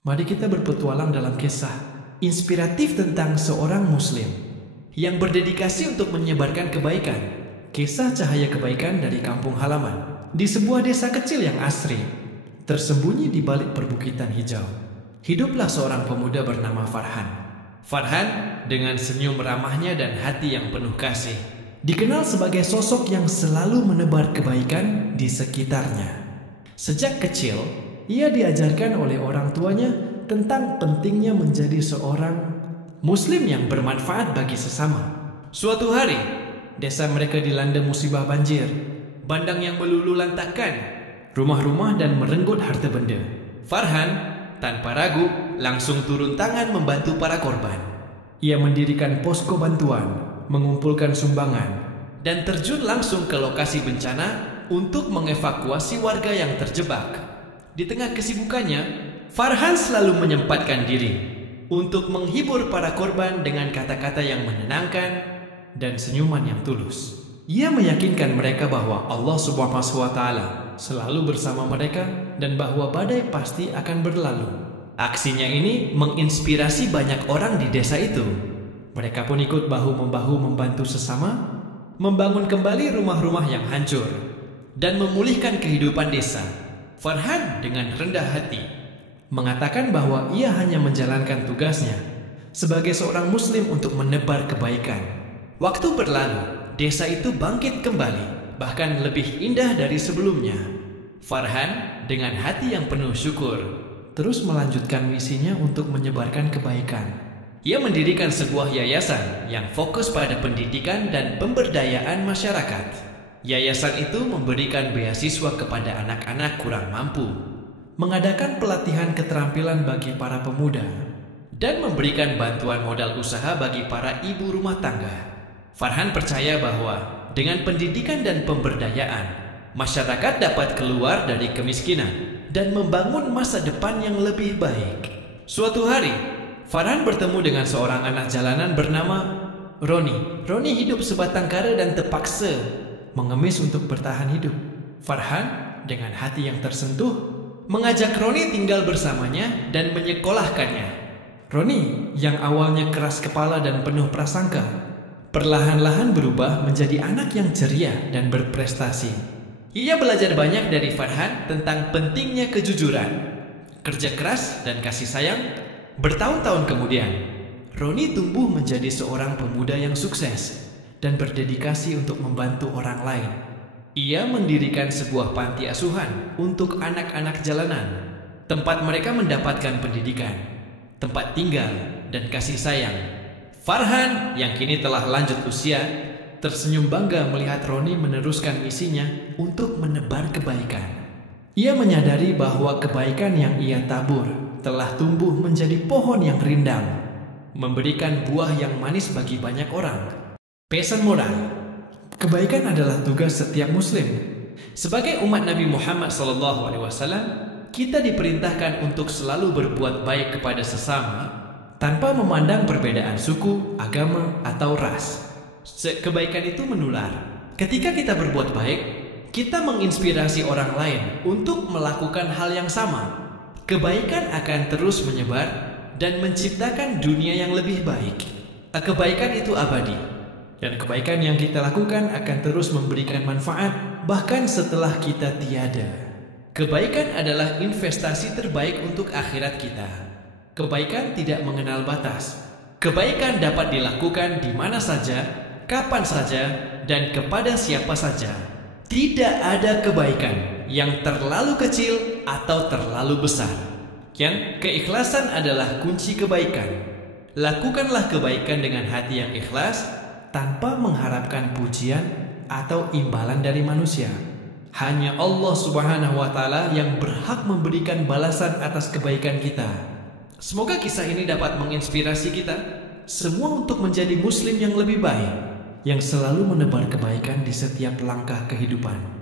Mari kita berpetualang dalam kisah inspiratif tentang seorang muslim yang berdedikasi untuk menyebarkan kebaikan. Kisah cahaya kebaikan dari kampung halaman di sebuah desa kecil yang asri, tersembunyi di balik perbukitan hijau. Hiduplah seorang pemuda bernama Farhan. Farhan dengan senyum ramahnya dan hati yang penuh kasih dikenal sebagai sosok yang selalu menebar kebaikan di sekitarnya. Sejak kecil, ia diajarkan oleh orang tuanya tentang pentingnya menjadi seorang muslim yang bermanfaat bagi sesama. Suatu hari, desa mereka dilanda musibah banjir, bandang yang meluluh lantakkan rumah-rumah dan merenggut harta benda. Farhan tanpa ragu langsung turun tangan membantu para korban. Ia mendirikan posko bantuan, mengumpulkan sumbangan, dan terjun langsung ke lokasi bencana untuk mengevakuasi warga yang terjebak. Di tengah kesibukannya, Farhan selalu menyempatkan diri untuk menghibur para korban dengan kata-kata yang menenangkan dan senyuman yang tulus. Ia meyakinkan mereka bahwa Allah Subhanahu wa Ta'ala selalu bersama mereka dan bahwa badai pasti akan berlalu. Aksinya ini menginspirasi banyak orang di desa itu. Mereka pun ikut bahu-membahu membantu sesama, membangun kembali rumah-rumah yang hancur, dan memulihkan kehidupan desa. Farhan dengan rendah hati mengatakan bahwa ia hanya menjalankan tugasnya sebagai seorang muslim untuk menebar kebaikan. Waktu berlalu, desa itu bangkit kembali, bahkan lebih indah dari sebelumnya. Farhan dengan hati yang penuh syukur terus melanjutkan misinya untuk menyebarkan kebaikan. Ia mendirikan sebuah yayasan yang fokus pada pendidikan dan pemberdayaan masyarakat. Yayasan itu memberikan beasiswa kepada anak-anak kurang mampu, mengadakan pelatihan keterampilan bagi para pemuda, dan memberikan bantuan modal usaha bagi para ibu rumah tangga. Farhan percaya bahwa dengan pendidikan dan pemberdayaan, masyarakat dapat keluar dari kemiskinan dan membangun masa depan yang lebih baik. Suatu hari, Farhan bertemu dengan seorang anak jalanan bernama Roni. Roni hidup sebatang kara dan terpaksa mengemis untuk bertahan hidup. Farhan dengan hati yang tersentuh mengajak Roni tinggal bersamanya dan menyekolahkannya. Roni yang awalnya keras kepala dan penuh prasangka, perlahan-lahan berubah menjadi anak yang ceria dan berprestasi. Ia belajar banyak dari Farhan tentang pentingnya kejujuran, kerja keras, dan kasih sayang. Bertahun-tahun kemudian, Roni tumbuh menjadi seorang pemuda yang sukses dan berdedikasi untuk membantu orang lain. Ia mendirikan sebuah panti asuhan untuk anak-anak jalanan, tempat mereka mendapatkan pendidikan, tempat tinggal, dan kasih sayang. Farhan yang kini telah lanjut usia tersenyum bangga melihat Roni meneruskan misinya untuk menebar kebaikan. Ia menyadari bahwa kebaikan yang ia tabur telah tumbuh menjadi pohon yang rindang, memberikan buah yang manis bagi banyak orang. Pesan moral: kebaikan adalah tugas setiap muslim. Sebagai umat Nabi Muhammad SAW, kita diperintahkan untuk selalu berbuat baik kepada sesama tanpa memandang perbedaan suku, agama, atau ras. Kebaikan itu menular. Ketika kita berbuat baik, kita menginspirasi orang lain untuk melakukan hal yang sama. Kebaikan akan terus menyebar dan menciptakan dunia yang lebih baik. Kebaikan itu abadi, dan kebaikan yang kita lakukan akan terus memberikan manfaat bahkan setelah kita tiada. Kebaikan adalah investasi terbaik untuk akhirat kita. Kebaikan tidak mengenal batas. Kebaikan dapat dilakukan di mana saja, kapan saja, dan kepada siapa saja. Tidak ada kebaikan yang terlalu kecil atau terlalu besar. Yang keikhlasan adalah kunci kebaikan. Lakukanlah kebaikan dengan hati yang ikhlas, tanpa mengharapkan pujian atau imbalan dari manusia. Hanya Allah Subhanahu wa Ta'ala yang berhak memberikan balasan atas kebaikan kita. Semoga kisah ini dapat menginspirasi kita semua untuk menjadi muslim yang lebih baik, yang selalu menebar kebaikan di setiap langkah kehidupan.